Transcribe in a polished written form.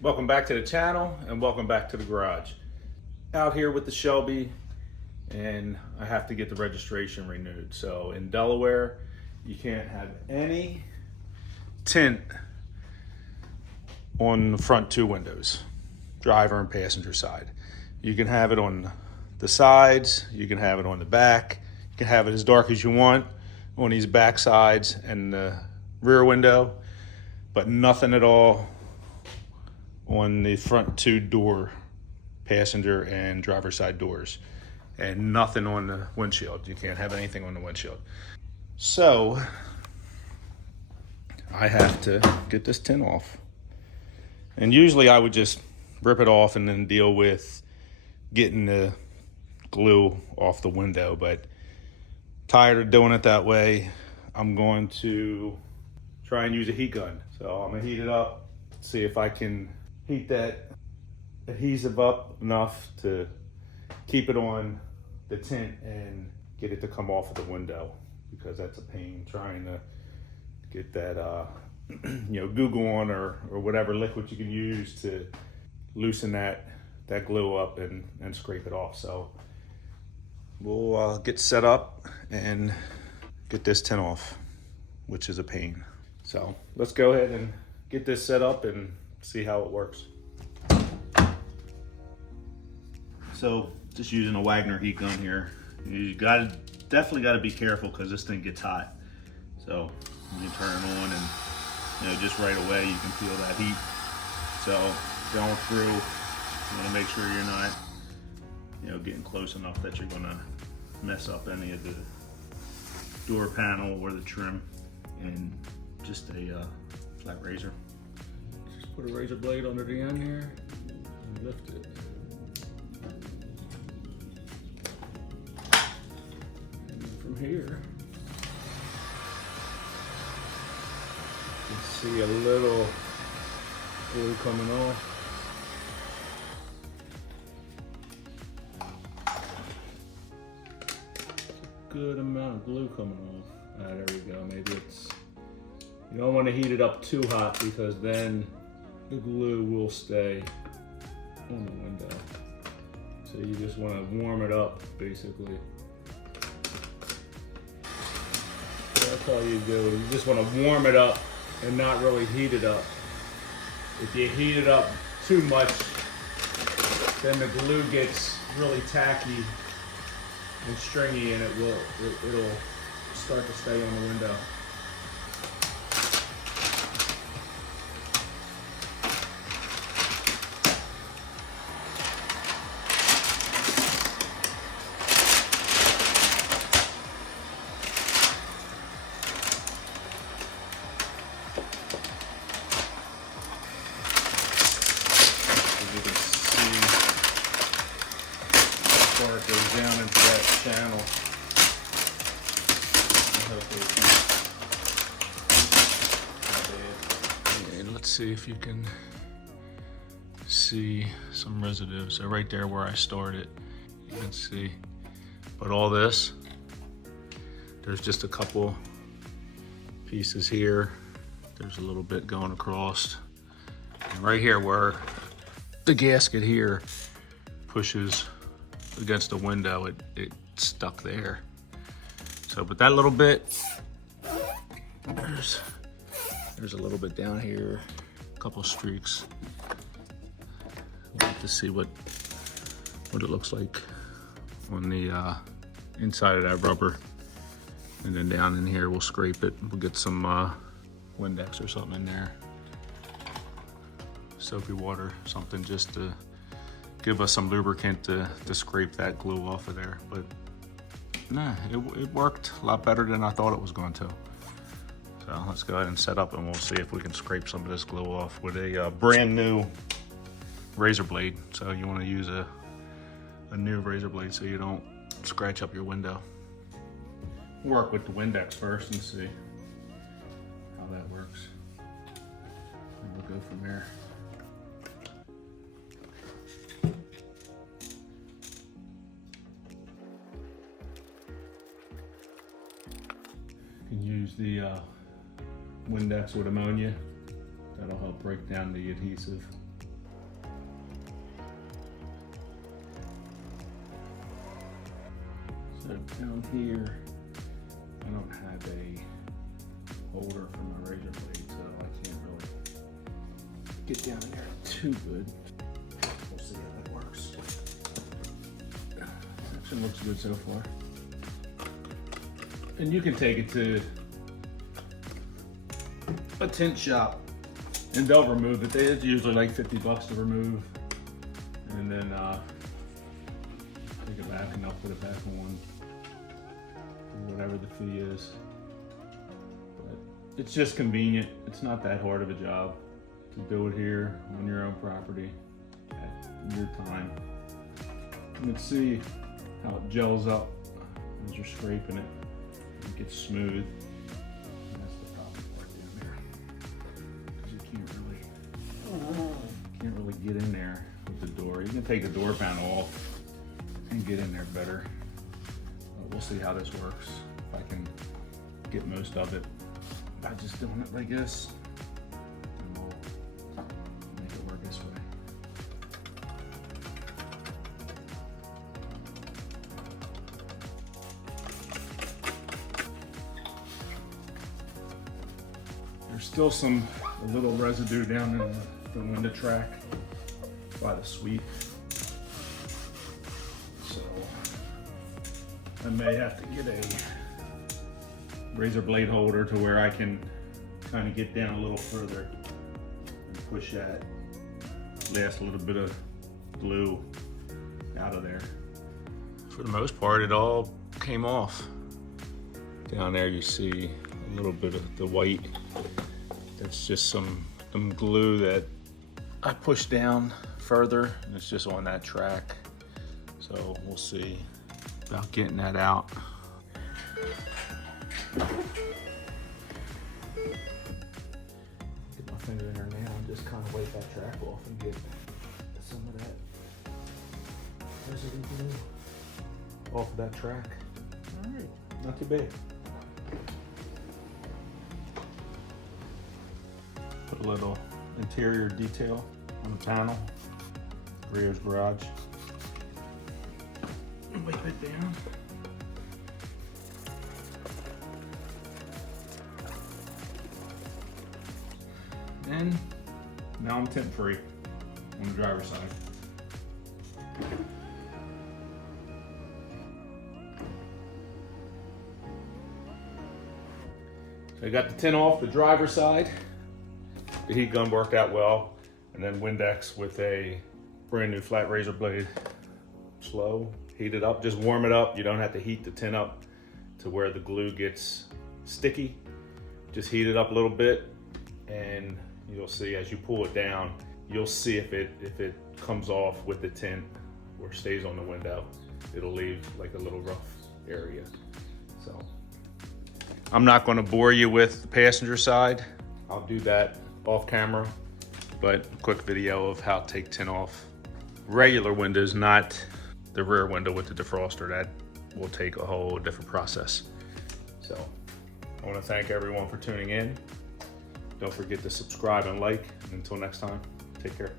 Welcome back to the channel and welcome back to the garage. Out here with the Shelby, and I have to get the registration renewed. So in Delaware, you can't have any tint on the front two windows, driver and passenger side. You can have it on the sides, you can have it on the back, you can have it as dark as you want on these back sides and the rear window, but nothing at all on the front two door, passenger and driver side doors, and nothing on the windshield. You can't have anything on the windshield. So I have to get this tint off. And usually I would just rip it off and then deal with getting the glue off the window, but tired of doing it that way. I'm going to try and use a heat gun. So I'm gonna heat it up, see if I can heat that adhesive up enough to keep it on the tint and get it to come off of the window, because that's a pain trying to get that Goo Gone on or whatever liquid you can use to loosen that glue up and scrape it off. So we'll get set up and get this tint off, which is a pain. So let's go ahead and get this set up and see how it works. So just using a Wagner heat gun here. You definitely gotta be careful because this thing gets hot. So when you turn it on and just right away you can feel that heat. So going through, you wanna make sure you're not getting close enough that you're gonna mess up any of the door panel or the trim. And just a flat razor. Put a razor blade under the end here and lift it. And then from here, you can see a little glue coming off. Good amount of glue coming off. There we go. Maybe it's, you don't want to heat it up too hot because then the glue will stay on the window. So you just want to warm it up, basically. So that's all you do. You just want to warm it up and not really heat it up. If you heat it up too much, then the glue gets really tacky and stringy, and it'll start to stay on the window. It goes down into that channel. And let's see if you can see some residue. So right there where I started, you can see. But all this, there's just a couple pieces here. There's a little bit going across. And right here where the gasket here pushes against the window, it stuck there. So, but that little bit, there's a little bit down here, a couple streaks. We'll have to see what it looks like on the inside of that rubber. And then down in here, we'll scrape it. We'll get some Windex or something in there. Soapy water, something just to give us some lubricant to scrape that glue off of there. But nah, it worked a lot better than I thought it was going to. So let's go ahead and set up and we'll see if we can scrape some of this glue off with a brand new razor blade. So you want to use a new razor blade so you don't scratch up your window. Work with the Windex first and see how that from there. You can use the Windex with ammonia. That'll help break down the adhesive. So down here, I don't have a holder for my razor blade, so I can't really get down in there too good. We'll see how that works. Section looks good so far. And you can take it to a tint shop and they'll remove it. It's usually like 50 bucks to remove. And then take it back and they'll put it back on, whatever the fee is. But it's just convenient. It's not that hard of a job to do it here on your own property at your time. You can see how it gels up as you're scraping it. It gets smooth. And that's the problem part down there. Because you can't really get in there with the door. You can take the door panel off and get in there better. But we'll see how this works. If I can get most of it by just doing it like this. And we'll make it work this way. There's still a little residue down in the window track by the sweep. So I may have to get a razor blade holder to where I can kind of get down a little further and push that last little bit of glue out of there. For the most part, it all came off. Down there you see a little bit of the white. That's just some glue that I pushed down further, and it's just on that track. So we'll see about getting that out. Get my finger in there now and just kind of wipe that track off and get some of that residue glue off of that track. All right, not too bad. Put a little interior detail on the panel, rear's garage. Wipe it down. And now I'm tint free on the driver's side. So I got the tint off the driver's side. The heat gun worked out well, and then Windex with a brand new flat razor blade. Slow, heat it up, just warm it up. You don't have to heat the tint up to where the glue gets sticky. Just heat it up a little bit, and you'll see as you pull it down, you'll see if it comes off with the tint or stays on the window. It'll leave like a little rough area. So I'm not going to bore you with the passenger side. I'll do that off camera, but a quick video of how to take tint off regular windows, not the rear window with the defroster. That will take a whole different process. So I want to thank everyone for tuning in. Don't forget to subscribe and like. Until next time, take care.